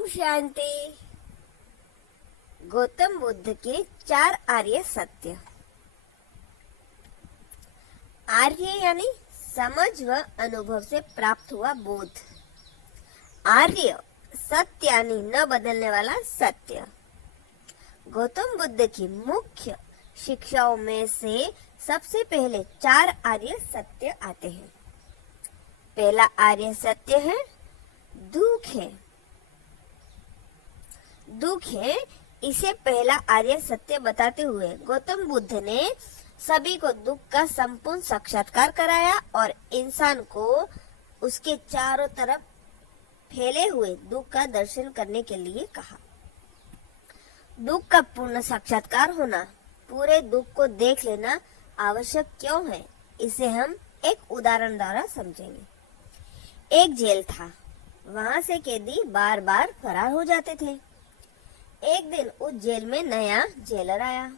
ओम शांति। गौतम बुद्ध के 4 आर्य सत्य। आर्य यानी समझ व अनुभव से प्राप्त हुआ बोध। आर्य सत्य यानी न बदलने वाला सत्य। गौतम बुद्ध की मुख्य शिक्षाओं में से सबसे पहले 4 आर्य सत्य आते हैं। पहला आर्य सत्य है दुख है। दुख है, इसे पहला आर्य सत्य बताते हुए गौतम बुद्ध ने सभी को दुख का संपूर्ण साक्षात्कार कराया और इंसान को उसके चारों तरफ फैले हुए दुख का दर्शन करने के लिए कहा। दुख का पूर्ण साक्षात्कार होना, पूरे दुख को देख लेना आवश्यक क्यों है, इसे हम एक उदाहरण द्वारा समझेंगे। एक जेल था, वहां से कैदी बार बार फरार हो जाते थे। एक दिन उस जेल में नया जेलर आया।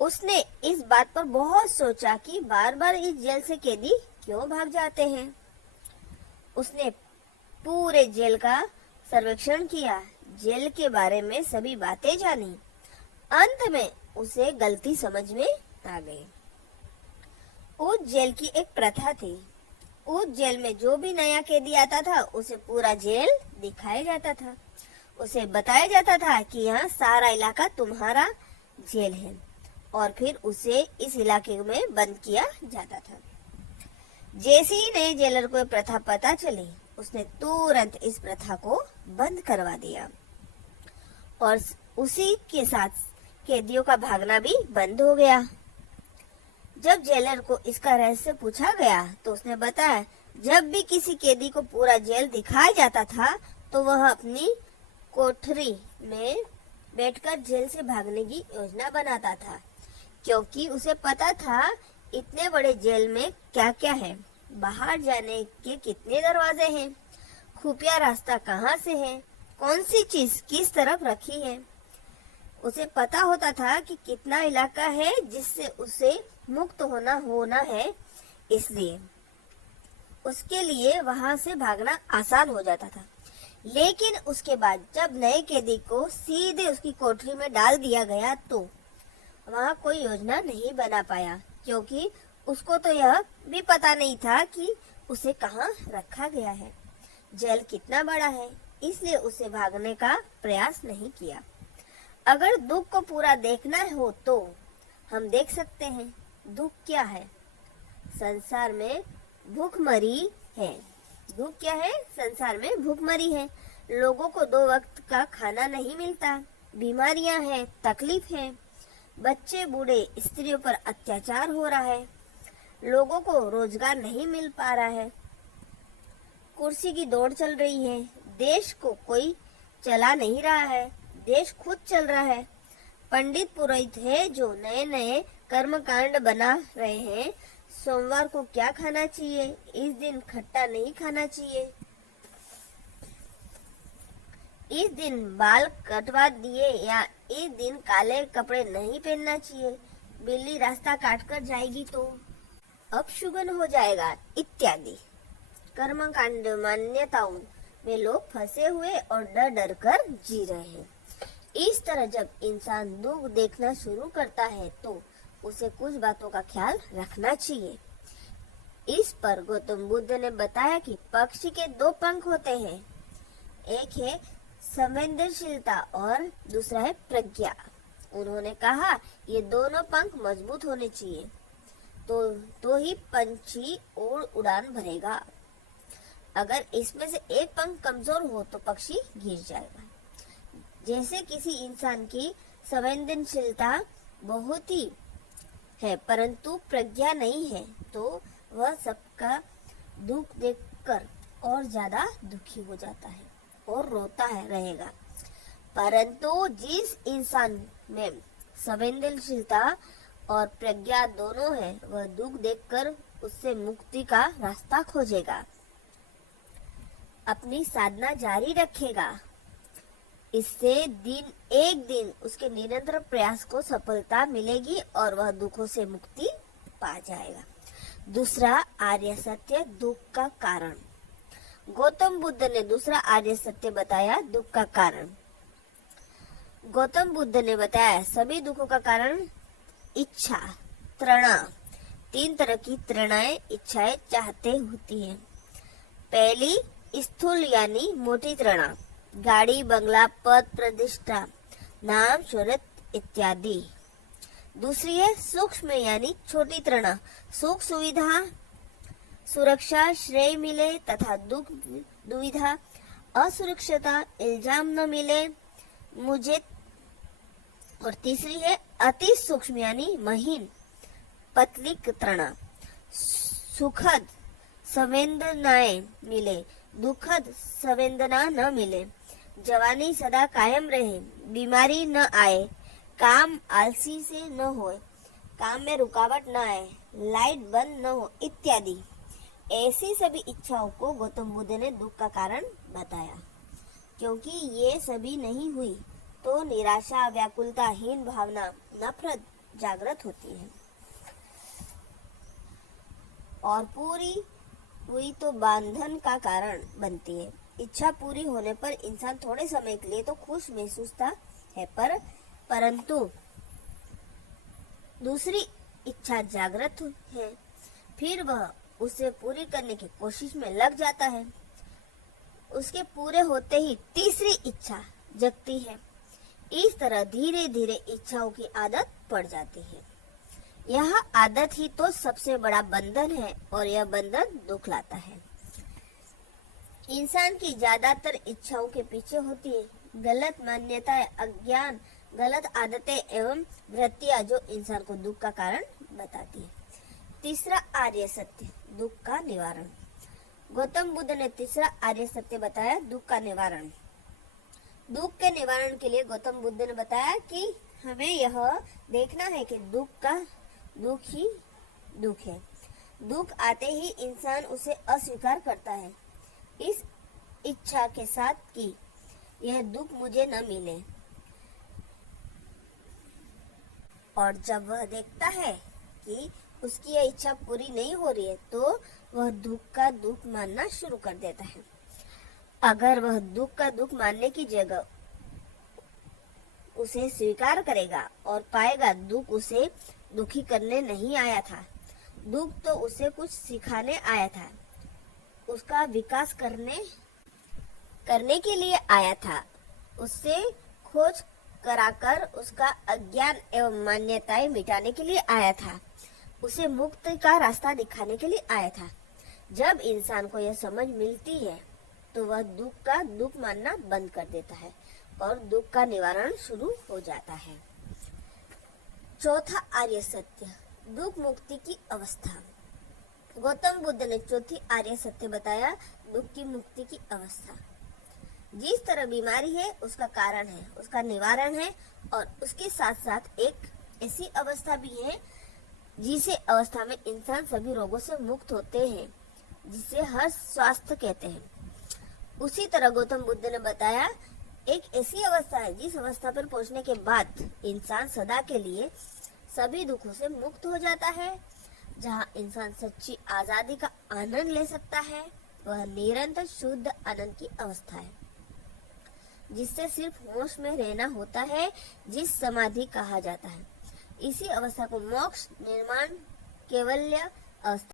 उसने इस बात पर बहुत सोचा कि बार बार इस जेल से कैदी क्यों भाग जाते हैं। उसने पूरे जेल का सर्वेक्षण किया, जेल के बारे में सभी बातें जानी। अंत में उसे गलती समझ में आ गई। उस जेल की एक प्रथा थी। उस जेल में जो भी नया कैदी आता था उसे पूरा जेल दिखाया जाता था। उसे बताया जाता था कि यहाँ सारा इलाका तुम्हारा जेल है और फिर उसे इस इलाके में बंद किया जाता था। जैसे ही नए जेलर को प्रथा पता चली, उसने तुरंत इस प्रथा को बंद करवा दिया और उसी के साथ कैदियों का भागना भी बंद हो गया। जब जेलर को इसका रहस्य पूछा गया तो उसने बताया, जब भी किसी कैदी को पूरा जेल दिखाया जाता था तो वह अपनी कोठरी में बैठकर जेल से भागने की योजना बनाता था, क्योंकि उसे पता था इतने बड़े जेल में क्या क्या है, बाहर जाने के कितने दरवाजे हैं, खुफिया रास्ता कहाँ से है, कौन सी चीज किस तरफ रखी है। उसे पता होता था कि कितना इलाका है जिससे उसे मुक्त होना है, इसलिए उसके लिए वहां से भागना आसान हो जाता था। लेकिन उसके बाद जब नए कैदी को सीधे उसकी कोठरी में डाल दिया गया तो वहां कोई योजना नहीं बना पाया, क्योंकि उसको तो यह भी पता नहीं था कि उसे कहाँ रखा गया है, जेल कितना बड़ा है, इसलिए उसे भागने का प्रयास नहीं किया। अगर दुख को पूरा देखना हो तो हम देख सकते हैं दुख क्या है। संसार में भूखमरी है। दुख क्या है? संसार में भूखमरी है। लोगों को 2 वक्त का खाना नहीं मिलता, बीमारियां हैं, तकलीफ है, बच्चे बूढ़े स्त्रियों पर अत्याचार हो रहा है, लोगों को रोजगार नहीं मिल पा रहा है, कुर्सी की दौड़ चल रही है, देश को कोई चला नहीं रहा है, देश खुद चल रहा है। पंडित पुरोहित है जो नए नए कर्मकांड बना रहे हैं। सोमवार को क्या खाना चाहिए, इस दिन खट्टा नहीं खाना चाहिए, इस दिन बाल कटवा दिए या इस दिन काले कपड़े नहीं पहनना चाहिए, बिल्ली रास्ता काट कर जाएगी तो अपशुगन हो जाएगा, इत्यादि कर्मकांड मान्यताओं में लोग फंसे हुए और डर डर कर जी रहे हैं। इस तरह जब इंसान दुख देखना शुरू करता है तो उसे कुछ बातों का ख्याल रखना चाहिए। इस पर गौतम बुद्ध ने बताया कि पक्षी के 2 पंख होते हैं, एक है संवेदनशीलता और दूसरा है प्रज्ञा। उन्होंने कहा ये दोनों पंख मजबूत होने चाहिए तो ही पंछी उड़ान भरेगा। अगर इसमें से एक पंख कमजोर हो तो पक्षी गिर जाएगा। जैसे किसी इंसान की संवेदनशीलता बहुत ही है परंतु प्रज्ञा नहीं है तो वह सबका दुख देखकर और ज्यादा दुखी हो जाता है और रोता है रहेगा। परंतु जिस इंसान में संवेदनशीलता और प्रज्ञा दोनों है, वह दुख देखकर उससे मुक्ति का रास्ता खोजेगा, अपनी साधना जारी रखेगा। इससे एक दिन उसके निरंतर प्रयास को सफलता मिलेगी और वह दुखों से मुक्ति पा जाएगा। दूसरा आर्य सत्य दुख का कारण। गौतम बुद्ध ने दूसरा आर्य सत्य बताया, दुख का कारण। गौतम बुद्ध ने बताया सभी दुखों का कारण इच्छा, तृणा। 3 तरह की तृणाएं, इच्छाएं चाहते होती हैं। पहली स्थूल यानी मोटी तृणा, गाड़ी, बंगला, पद, प्रतिष्ठा, नाम, शोहरत इत्यादि। दूसरी है सूक्ष्म यानी छोटी तृणा, सुख सुविधा, सुरक्षा, श्रेय मिले तथा दुख दुविधा, असुरक्षता, इल्जाम न मिले मुझे। और तीसरी है अति सूक्ष्म यानी महीन, पतली तृणा, सुखद संवेदनाएं मिले, दुखद संवेदना न मिले, जवानी सदा कायम रहे, बीमारी न आए, काम आलसी से न होए, काम में रुकावट न आए, लाइट बंद न हो इत्यादि। ऐसी सभी इच्छाओं को गौतम बुद्ध ने दुख का कारण बताया। क्योंकि ये सभी नहीं हुई तो निराशा, व्याकुलता, हीन भावना, नफरत जागृत होती है और पूरी हुई तो बंधन का कारण बनती है। इच्छा पूरी होने पर इंसान थोड़े समय के लिए तो खुश महसूसता है, परंतु दूसरी इच्छा जागृत है, फिर वह उसे पूरी करने की कोशिश में लग जाता है। उसके पूरे होते ही तीसरी इच्छा जगती है। इस तरह धीरे धीरे इच्छाओं की आदत पड़ जाती है। यह आदत ही तो सबसे बड़ा बंधन है और यह बंधन दुख लाता है। इंसान की ज्यादातर इच्छाओं के पीछे होती है गलत मान्यताएं, अज्ञान, गलत आदतें एवं वृत्तियां जो इंसान को दुख का कारण बताती है। तीसरा आर्य सत्य, दुख का निवारण। गौतम बुद्ध ने तीसरा आर्य सत्य बताया, दुख का निवारण। दुख के निवारण के लिए गौतम बुद्ध ने बताया कि हमें यह देखना है कि दुख ही दुख है। दुख आते ही इंसान उसे अस्वीकार करता है इस इच्छा के साथ कि यह दुख मुझे न मिले, और जब वह देखता है कि उसकी यह इच्छा पूरी नहीं हो रही है तो वह दुख का दुख मानना शुरू कर देता है। अगर वह दुख का दुख मानने की जगह उसे स्वीकार करेगा और पाएगा दुख उसे दुखी करने नहीं आया था, दुख तो उसे कुछ सिखाने आया था, उसका विकास करने के लिए आया था, उससे खोज कराकर उसका अज्ञान एवं मान्यताएं मिटाने के लिए आया था, उसे मुक्ति का रास्ता दिखाने के लिए आया था। जब इंसान को यह समझ मिलती है तो वह दुख का दुख मानना बंद कर देता है और दुख का निवारण शुरू हो जाता है। चौथा आर्य सत्य, दुख मुक्ति की अवस्था। गौतम बुद्ध ने चौथी आर्य सत्य बताया, दुख की मुक्ति की अवस्था। जिस तरह बीमारी है उसका कारण है, उसका निवारण है, और उसके साथ साथ एक ऐसी अवस्था भी है जिसे अवस्था में इंसान सभी रोगों से मुक्त होते हैं, जिसे हर्ष स्वास्थ्य कहते हैं। उसी तरह गौतम बुद्ध ने बताया एक ऐसी अवस्था है जिस अवस्था पर पहुंचने के बाद इंसान सदा के लिए सभी दुखों से मुक्त हो जाता है, जहां इंसान सच्ची आजादी का आनंद ले सकता है। वह निरंतर शुद्ध आनंद की अवस्था है जिससे सिर्फ होश में रहना होता है, जिस समाधि कहा जाता है। इसी अवस्था को मोक्ष, निर्माण, कैवल्य अवस्था